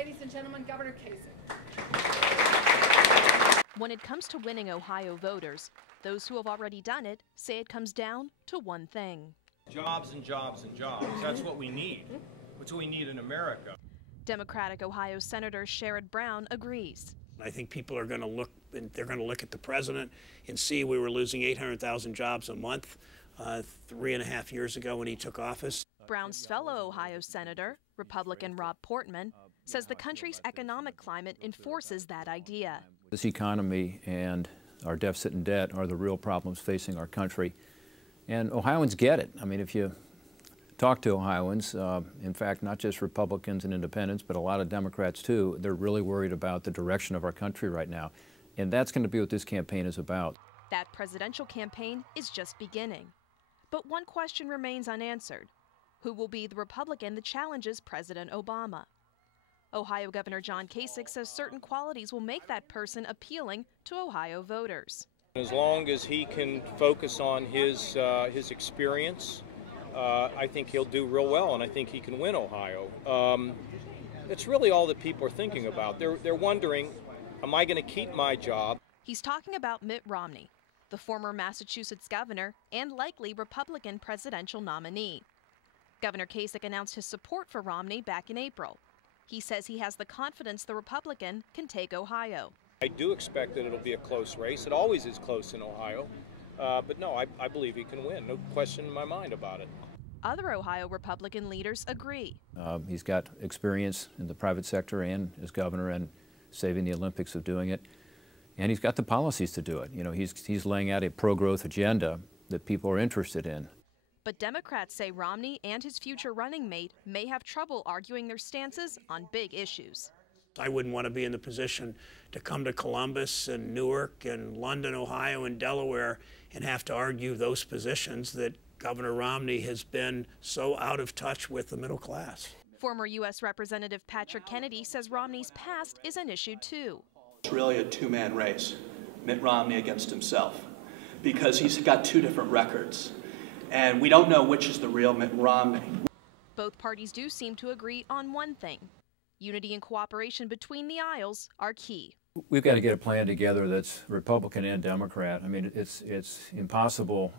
ladies and gentlemen, Governor Kasich. When it comes to winning Ohio voters, those who have already done it say it comes down to one thing. Jobs and jobs and jobs. That's what we need. That's what we need in America. Democratic Ohio Senator Sherrod Brown agrees. I think people are going to look, and they're going to look at the president and see we were losing 800,000 jobs a month 3.5 years ago when he took office. Brown's fellow Ohio Senator, Republican Rob Portman, says the country's economic climate enforces that idea. This economy and our deficit and debt are the real problems facing our country. And Ohioans get it. I mean, if you talk to Ohioans, in fact, not just Republicans and independents, but a lot of Democrats too, they're really worried about the direction of our country right now. And that's going to be what this campaign is about. That presidential campaign is just beginning. But one question remains unanswered. Who will be the Republican that challenges President Obama? Ohio Governor John Kasich says certain qualities will make that person appealing to Ohio voters. As long as he can focus on his experience, I think he'll do real well, and I think he can win Ohio. It's really all that people are thinking about. They're wondering, am I going to keep my job? He's talking about Mitt Romney, the former Massachusetts governor and likely Republican presidential nominee. Governor Kasich announced his support for Romney back in April. He says he has the confidence the Republican can take Ohio. I do expect that it'll be a close race. It always is close in Ohio. But no, I believe he can win. No question in my mind about it. Other Ohio Republican leaders agree. He's got experience in the private sector and as governor and saving the Olympics of doing it. And he's got the policies to do it. You know, he's laying out a pro-growth agenda that people are interested in. But Democrats say Romney and his future running mate may have trouble arguing their stances on big issues. I wouldn't want to be in the position to come to Columbus and Newark and London, Ohio, and Delaware and have to argue those positions that Governor Romney has been so out of touch with the middle class. Former U.S. Representative Patrick Kennedy says Romney's past is an issue too. It's really a two-man race, Mitt Romney against himself, because he's got two different records. And we don't know which is the real Mitt Romney. Both parties do seem to agree on one thing. Unity and cooperation between the aisles are key. We've got to get a plan together that's Republican and Democrat. I mean, it's impossible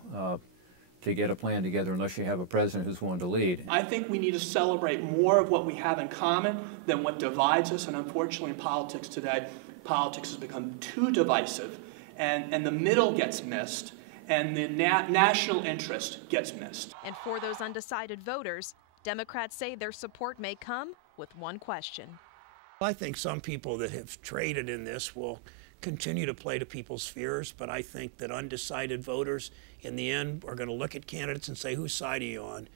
to get a plan together unless you have a president who's willing to lead. I think we need to celebrate more of what we have in common than what divides us. And unfortunately in politics today, politics has become too divisive. And the middle gets missed. And the national interest gets missed. And for those undecided voters, Democrats say their support may come with one question. I think some people that have traded in this will continue to play to people's fears, but I think that undecided voters in the end are going to look at candidates and say, whose side are you on?